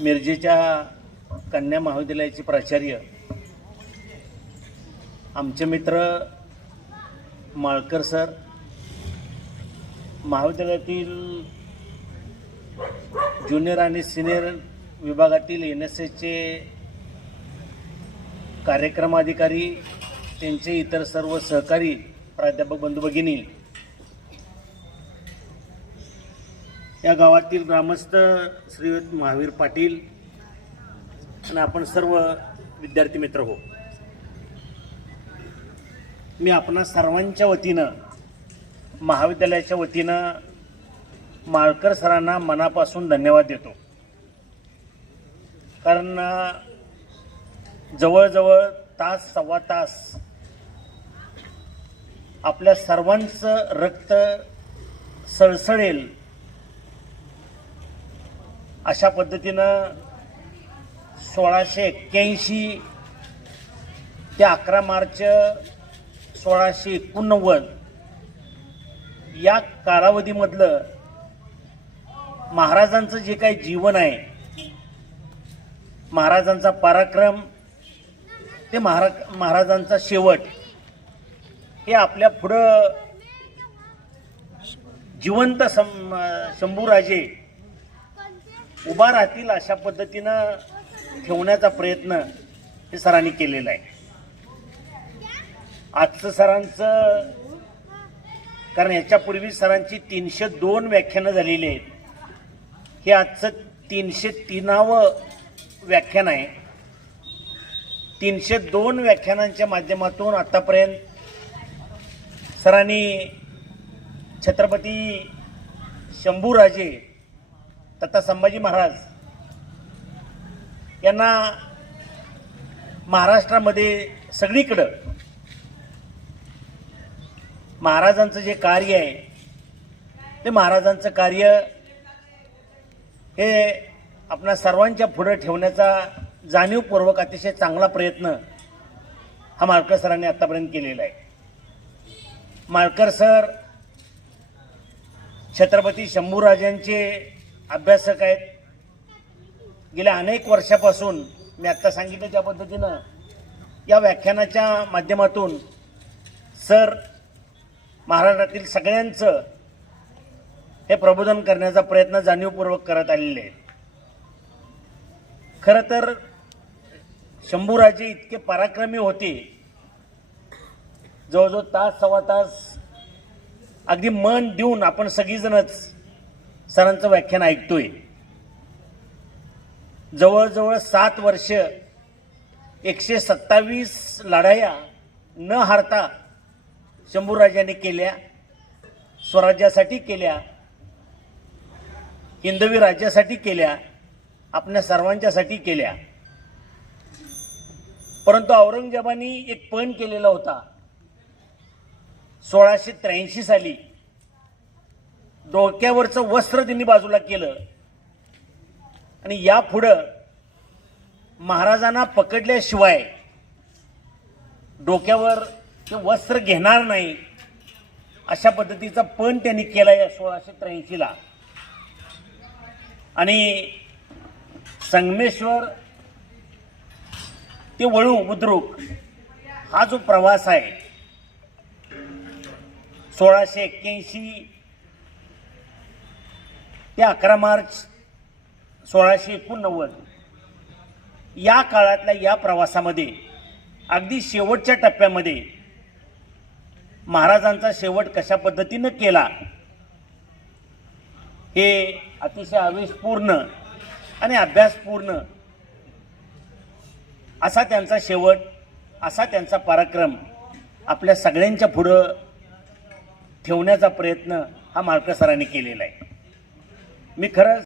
मिरजेच्या कन्या महाविद्यालयाचे प्राचार्य आमचे मित्र माळकर सर, महाविद्यालयातील ज्युनियर आणि सिनियर विभागातील NSSचे कार्यक्रम अधिकारी, त्यांचे इतर सर्व सहकारी प्राध्यापक बंधू भगिनी, या गावातील ग्रामस्थ श्रीयुत महावीर पाटील आणि आपण सर्व विद्यार्थी मित्र हो, मी आपणा सर्वांच्या वतीनं महाविद्यालयाच्या वतीनं माळकर सरांना मनापासून धन्यवाद देतो. कारण जवळजवळ तास सव्वा तास आपल्या सर्वांचं रक्त सळसळेल अशा पद्धतीनं 1681 ते 11 मार्च 1689 या कालावधीमधलं महाराजांचं जे काही जीवन आहे, महाराजांचा पराक्रम ते महाराजांचा शेवट, हे आपल्या पुढं जिवंत शंभूराजे उभा राहतील अशा पद्धतीनं ठेवण्याचा प्रयत्न हे सरांनी केलेला आहे. आजचं सरांचं, कारण याच्यापूर्वी सरांची 302 व्याख्यानं झालेली आहेत, हे आजचं 303वं व्याख्यान आहे. 302 व्याख्यानांच्या माध्यमातून आतापर्यंत सरांनी छत्रपती शंभूराजे तथा संभाजी महाराज यांना महाराष्ट्रामध्ये सगळीकडं महाराजांचं जे कार्य आहे ते महाराजांचं कार्य हे आपणा सर्वांच्या पुढे ठेवण्याचा जाणीवपूर्वक अतिशय चांगला प्रयत्न हा माळकर सरांनी आतापर्यंत केलेला आहे. माळकर सर छत्रपती शंभूराजांचे अभ्यासक आहेत. गेल्या अनेक वर्षापासून मी आत्ता सांगितलं त्या पद्धतीनं या व्याख्यानाच्या माध्यमातून सर महाराष्ट्रातील सगळ्यांचं हे प्रबोधन करण्याचा प्रयत्न जाणीवपूर्वक करत आलेले आहेत. खरं तर शंभूराजे इतके पराक्रमी होते, जवळजवळ तास सव्वा तास अगदी मन देऊन आपण सगळीजणच सरांचं व्याख्यान ऐकतोय. जवळजवळ 7 वर्ष 127 लढाया न हारता शंभूराजांनी केल्या, स्वराज्यासाठी केल्या, हिंदवी राज्यासाठी केल्या, आपल्या सर्वांच्यासाठी केल्या. परंतु औरंगजेबाने एक पण केलेला होता. 1683 साली डोक्यावरचं वस्त्र त्यांनी बाजूला केलं आणि यापुढं महाराजांना पकडल्याशिवाय डोक्यावर ते वस्त्र घेणार नाही अशा पद्धतीचा पण त्यांनी केला या 1683 आणि संगमेश्वर ते वळू बुद्रुक हा जो प्रवास आहे 1681 ते 11 मार्च 1689 या काळातल्या या प्रवासामध्ये अगदी शेवटच्या टप्प्यामध्ये महाराजांचा शेवट कशा पद्धतीनं केला हे अतिशय आवेशपूर्ण आणि अभ्यासपूर्ण असा त्यांचा शेवट, असा त्यांचा पराक्रम आपल्या सगळ्यांच्या पुढं ठेवण्याचा प्रयत्न हा माळकर सरांनी केलेला आहे. मी खरं